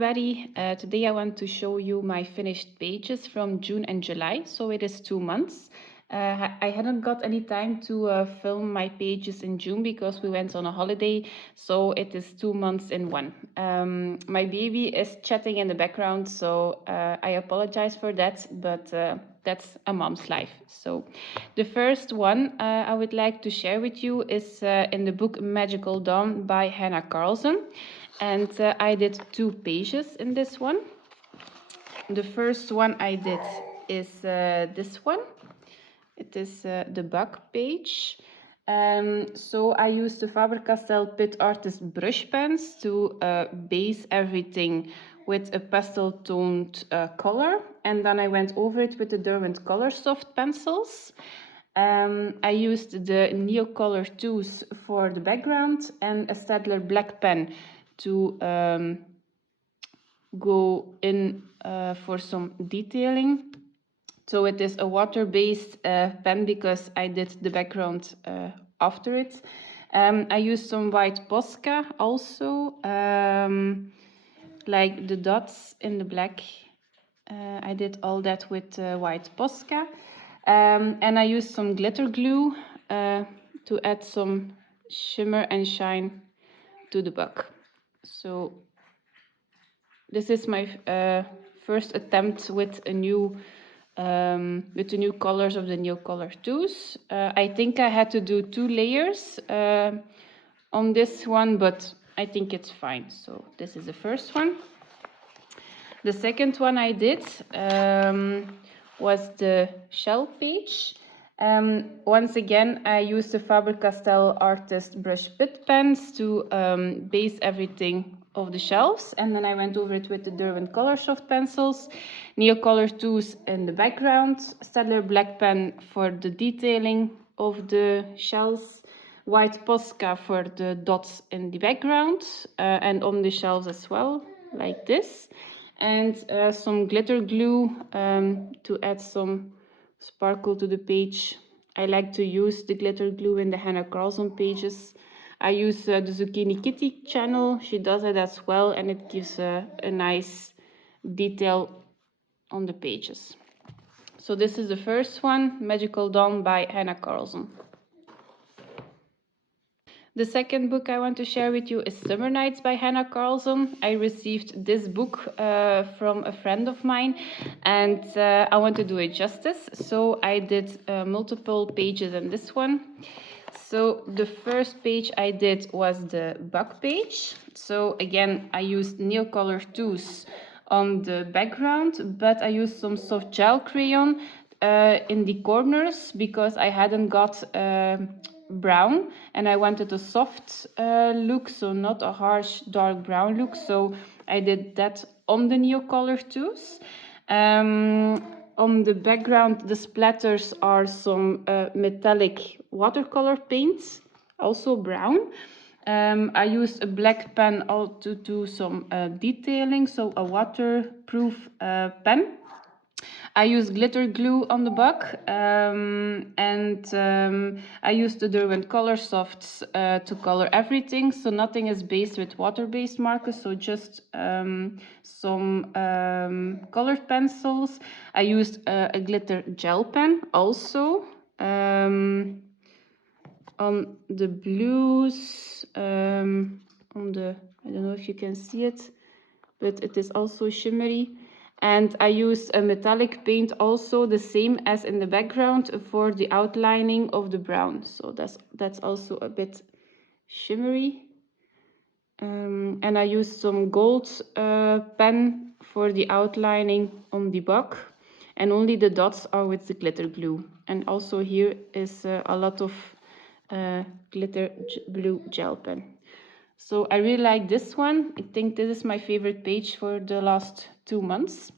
everybody. Today I want to show you my finished pages from June and July, so it is 2 months. I hadn't got any time to film my pages in June because we went on a holiday, so it is 2 months in one. My baby is chatting in the background, so I apologize for that, but that's a mom's life. So the first one I would like to share with you is in the book Magical Dawn by Hannah Carlson. And I did 2 pages in this one. The first one I did is this one. It is the bug page. So I used the Faber-Castell Pit Artist brush pens to base everything with a pastel toned color. And then I went over it with the Derwent Color Soft pencils. I used the Neocolor 2s for the background and a Staedtler black pen to go in for some detailing. So it is a water-based pen because I did the background after it. I used some white Posca also, like the dots in the black. I did all that with white Posca. And I used some glitter glue to add some shimmer and shine to the bug. So this is my first attempt with the new colors of the Neocolor 2s. I think I had to do 2 layers on this one, but I think it's fine. So this is the first one. The second one I did was the shell page. Once again, I used the Faber-Castell Artist Brush Pit pens to base everything of the shelves, and then I went over it with the Derwent Color Soft pencils, Neocolor 2s in the background, Staedtler black pen for the detailing of the shelves, white Posca for the dots in the background and on the shelves as well, like this, and some glitter glue to add some sparkle to the page. I like to use the glitter glue in the Hannah Carlson pages. I use the Zucchini Kitty channel. She does it as well, and it gives a nice detail on the pages. So this is the first one, Magical Dawn by Hannah Carlson. The second book I want to share with you is Summer Nights by Hannah Carlson. I received this book from a friend of mine, and I want to do it justice. So I did multiple pages in this one. So the first page I did was the bug page. So again, I used Neocolor 2s on the background, but I used some soft gel crayon in the corners because I hadn't got brown and I wanted a soft look, so not a harsh dark brown look. So I did that on the Neocolor 2s. On the background, the splatters are some metallic watercolor paints, also brown. I used a black pen to do some detailing, so a waterproof pen. I used glitter glue on the bug, and I used the Derwent Color Softs to color everything, so nothing is based with water-based markers, so just some colored pencils. I used a glitter gel pen also. On the blues, on the, I don't know if you can see it, but it is also shimmery. And I used a metallic paint also, the same as in the background, for the outlining of the brown. So that's also a bit shimmery. And I used some gold pen for the outlining on the bug. And only the dots are with the glitter glue. And also here is a lot of glitter blue gel pen. So I really like this one. I think this is my favorite page for the last 2 months.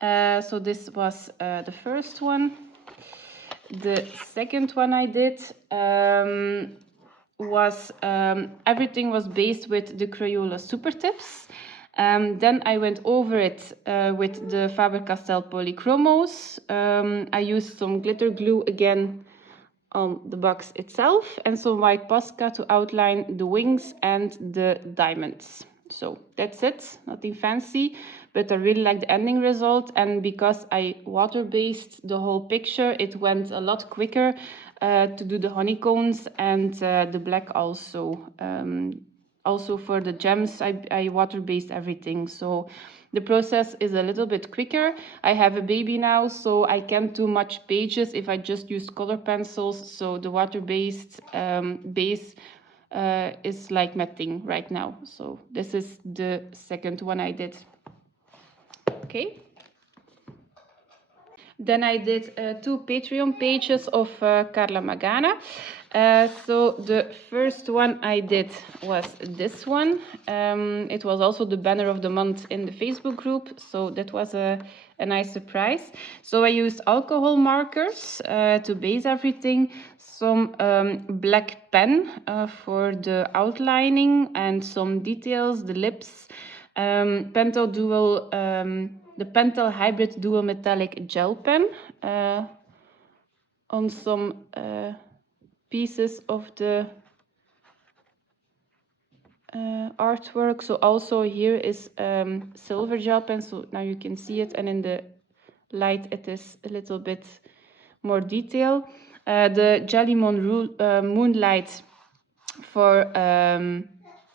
So this was the first one. The second one I did was everything was based with the Crayola Super Tips. Then I went over it with the Faber-Castell Polychromos. I used some glitter glue again on the box itself and some white Posca to outline the wings and the diamonds. So that's it, nothing fancy, but I really like the ending result. And because I water-based the whole picture, it went a lot quicker to do the honeycombs and the black also. Also for the gems, I water-based everything. So the process is a little bit quicker. I have a baby now, so I can't do much pages if I just use color pencils. So the water-based base is like my thing right now. So this is the second one I did. Okay. Then I did 2 Patreon pages of Carla Magana. So the first one I did was this one. It was also the banner of the month in the Facebook group, so that was a nice surprise. So I used alcohol markers to base everything, some black pen for the outlining and some details, the lips, Pentel Dual, the Pentel Hybrid Dual Metallic Gel Pen on some pieces of the artwork. So also here is silver gel pen, so now you can see it, and in the light it is a little bit more detail. The Jelly Moonlight for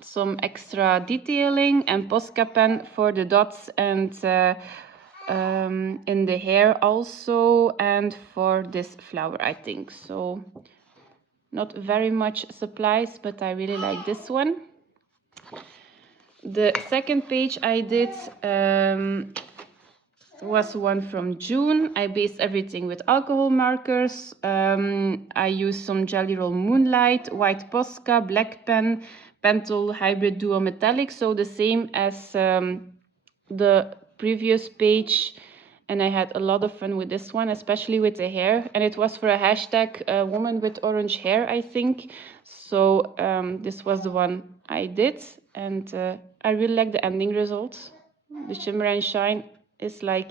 some extra detailing, and Posca pen for the dots and in the hair also, and for this flower, I think. So not very much supplies, but I really like this one. The second page I did was one from June. I based everything with alcohol markers. I used some Jelly Roll Moonlight, white Posca, black pen, Pentel Hybrid Duo Metallic, so the same as the previous page. And I had a lot of fun with this one, especially with the hair. And it was for a hashtag woman with orange hair, I think. So this was the one I did. And I really like the ending result. The shimmer and shine is like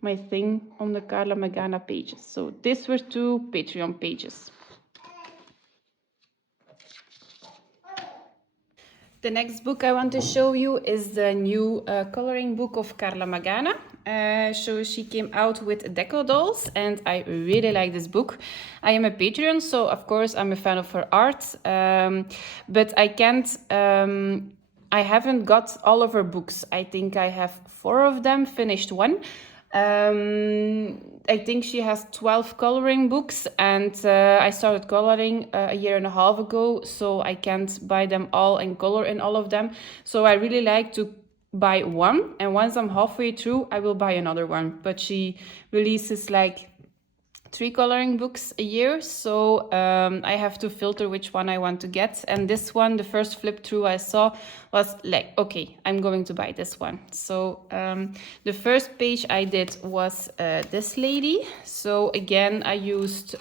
my thing on the Carla Magana pages. So these were 2 Patreon pages. The next book I want to show you is the new coloring book of Carla Magana. So she came out with Deco Dolls, and I really like this book. I am a Patreon, so of course I'm a fan of her art, but I can't. I haven't got all of her books. I think I have 4 of them, finished one. I think she has 12 coloring books, and I started coloring a year and a half ago, so I can't buy them all and color in all of them. So I really like to buy one, and once I'm halfway through, I will buy another one. But she releases like 3 coloring books a year, so I have to filter which one I want to get. And this one, the first flip through I saw, was like, okay, I'm going to buy this one. So the first page I did was this lady. So again, I used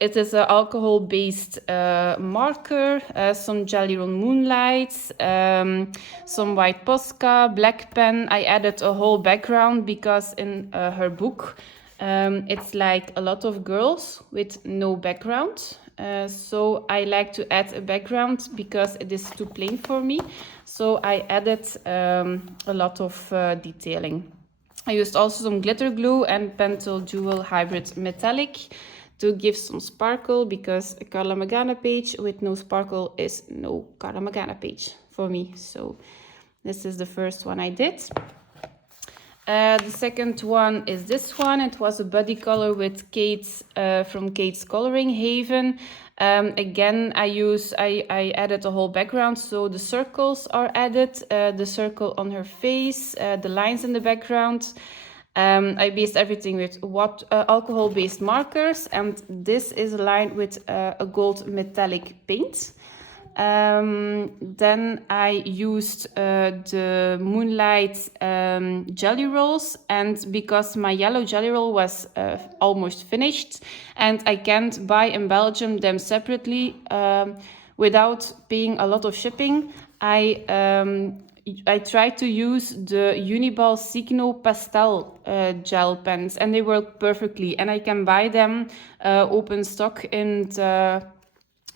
it is an alcohol-based marker, some Jelly Roll Moonlights, some white Posca, black pen. I added a whole background because in her book it's like a lot of girls with no background. So I like to add a background because it is too plain for me. So I added a lot of detailing. I used also some glitter glue and Pentel Dual Hybrid Metallic to give some sparkle, because a Carla Magana page with no sparkle is no Carla Magana page for me. So this is the first one I did. The second one is this one. It was a buddy color with Kate's from Kate's Coloring Haven. Again, I added a whole background, so the circles are added, the circle on her face, the lines in the background. I based everything with alcohol-based markers, and this is lined with a gold metallic paint. Then I used the Moonlight jelly rolls, and because my yellow jelly roll was almost finished and I can't buy in Belgium them separately without paying a lot of shipping, I tried to use the Uniball Signo Pastel gel pens, and they work perfectly, and I can buy them open stock in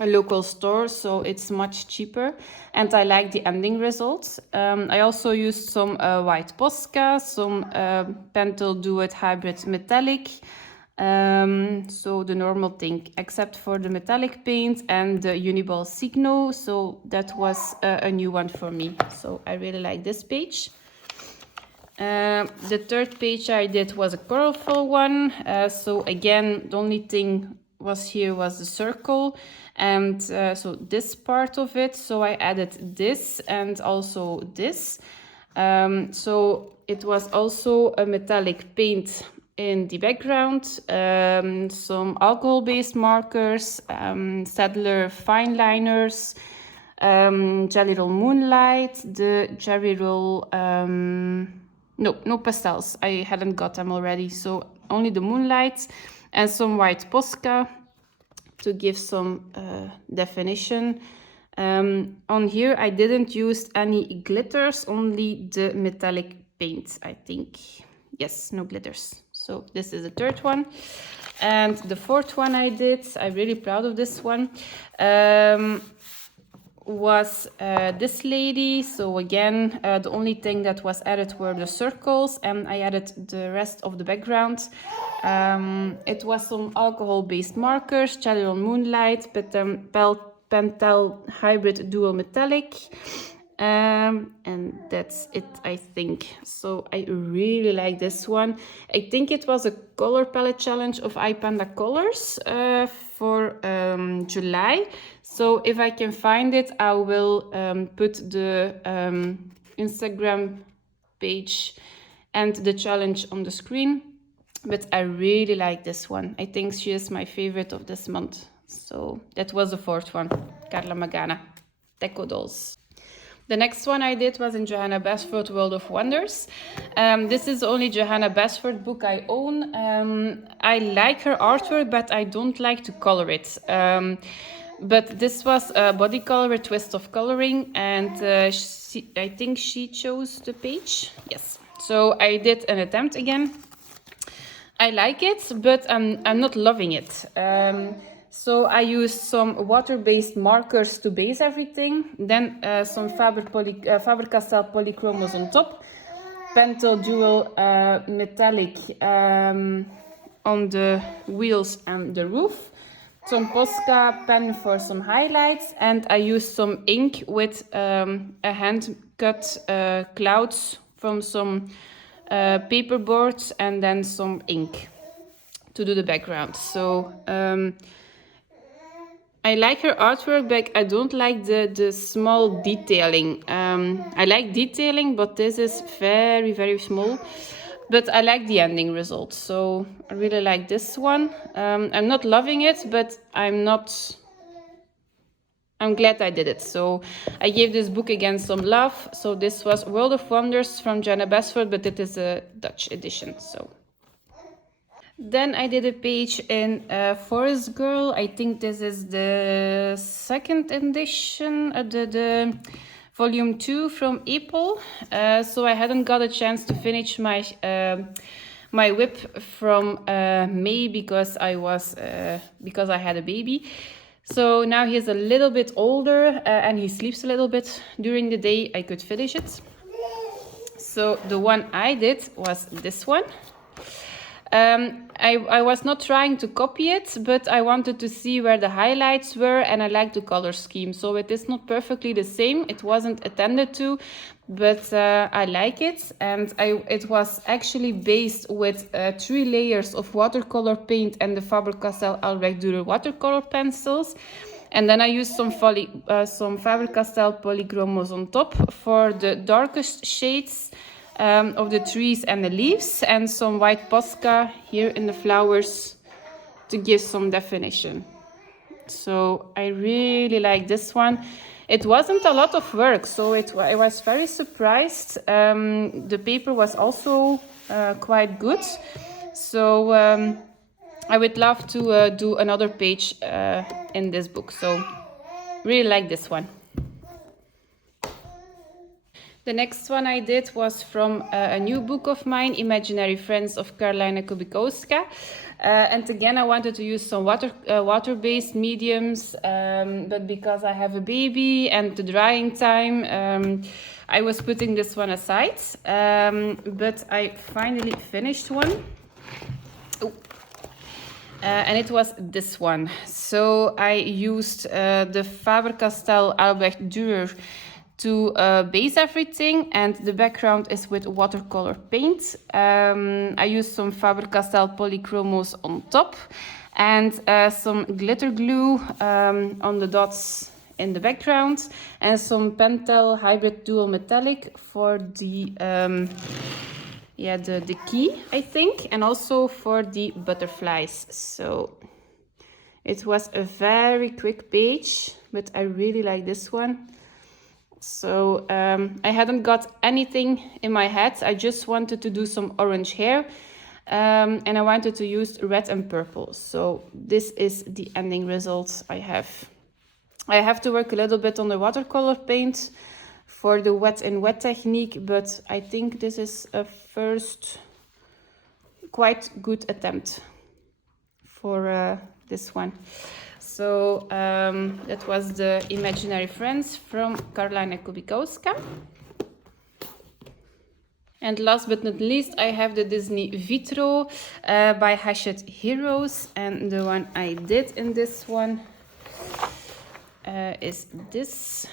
a local store, so it's much cheaper, and I like the ending results. I also used some white Posca, some Pentel Duet Hybrid Metallic, so the normal thing, except for the metallic paint and the Uniball Signo, so that was a new one for me. So I really like this page. The third page I did was a colorful one. So again, the only thing was here was the circle, and so this part of it. So I added this and also this. So it was also a metallic paint in the background, some alcohol-based markers, Staedtler fine liners, Jelly Roll Moonlight, the Jelly Roll... no pastels. I hadn't got them already, so only the Moonlight and some white Posca to give some definition. On here, I didn't use any glitters, only the metallic paint, I think. Yes, no glitters. So this is the third one. And the fourth one I did, I'm really proud of this one, was this lady. So again, the only thing that was added were the circles, and I added the rest of the background. It was some alcohol-based markers, Jelly Roll Moonlight, Pentel Hybrid Dual Metallic, and that's it, I think. So I really like this one. I think it was a color palette challenge of iPanda Colors for July. So if I can find it, I will put the Instagram page and the challenge on the screen. But I really like this one. I think she is my favorite of this month. So that was the fourth one, Carla Magana, Deco Dolls. The next one I did was in Johanna Basford World of Wonders. This is the only Johanna Basford book I own. I like her artwork, but I don't like to color it. But this was a body color, a twist of coloring, and I think she chose the page. Yes. So I did an attempt again. I like it, but I'm not loving it. So I used some water-based markers to base everything. Then some Faber-Castell polychromos on top. Pentel Dual Metallic on the wheels and the roof. Some Posca pen for some highlights. And I used some ink with a hand-cut clouds from some paperboards and then some ink to do the background. So I like her artwork, but I don't like the small detailing. I like detailing, but this is very, very small. But I like the ending result, so I really like this one. I'm not loving it, but I'm glad I did it. So I gave this book again some love. So this was World of Wonders from Johanna Basford, but it is a Dutch edition. So then I did a page in Forest Girl. I think this is the second edition, the volume 2 from April. So I hadn't got a chance to finish my my whip from May because I had a baby. So now he's a little bit older and he sleeps a little bit during the day. I could finish it. So the one I did was this one. I was not trying to copy it, but I wanted to see where the highlights were, and I like the color scheme. So it is not perfectly the same. It wasn't intended to, but I like it. And it was actually based with 3 layers of watercolor paint and the Faber-Castell Albrecht Dürer watercolor pencils. And then I used some Faber-Castell polychromos on top for the darkest shades of the trees and the leaves, and some white Posca here in the flowers to give some definition. So I really like this one. It wasn't a lot of work, so I was very surprised. The paper was also quite good. So I would love to do another page in this book. So really like this one. The next one I did was from a new book of mine, Imaginary Friends of Karolina Kubikowska. And again, I wanted to use some water-based mediums, but because I have a baby and the drying time, I was putting this one aside. But I finally finished one. And it was this one. So I used the Faber-Castell Albrecht Dürer to base everything, and the background is with watercolor paint. I used some Faber-Castell polychromos on top and some glitter glue on the dots in the background, and some Pentel hybrid dual metallic for the the key, I think, and also for the butterflies. So it was a very quick page, but I really like this one. So I hadn't got anything in my head. I just wanted to do some orange hair, and I wanted to use red and purple. So this is the ending result I have. I have to work a little bit on the watercolor paint for the wet in wet technique, but I think this is a first quite good attempt for this one. So that was the Imaginary Friends from Karolina Kubikowska. And last but not least, I have the Disney Vitro by Hachette Heroes, and the one I did in this one is this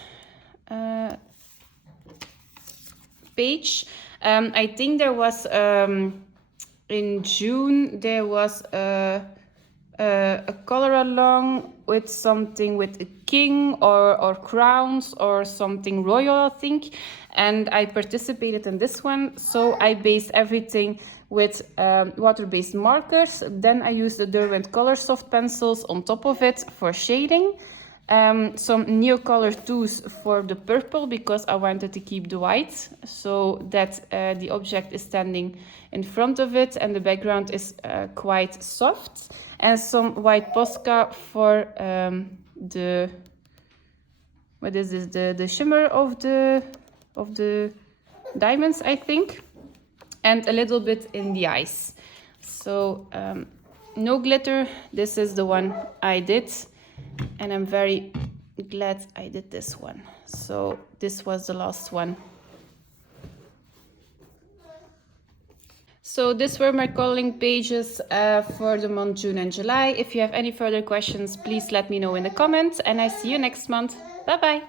page. I think there was in June there was a color along with something with a king or crowns or something royal, I think, and I participated in this one. So I based everything with water-based markers. Then I used the Derwent Color Soft pencils on top of it for shading. Some Neocolor 2s for the purple because I wanted to keep the white so that the object is standing in front of it and the background is quite soft, and some white Posca for the the shimmer of the diamonds, I think, and a little bit in the eyes. So no glitter. This is the one I did. And I'm very glad I did this one. So this was the last one. So these were my coloring pages for the month June and July. If you have any further questions, please let me know in the comments, and I see you next month. Bye bye.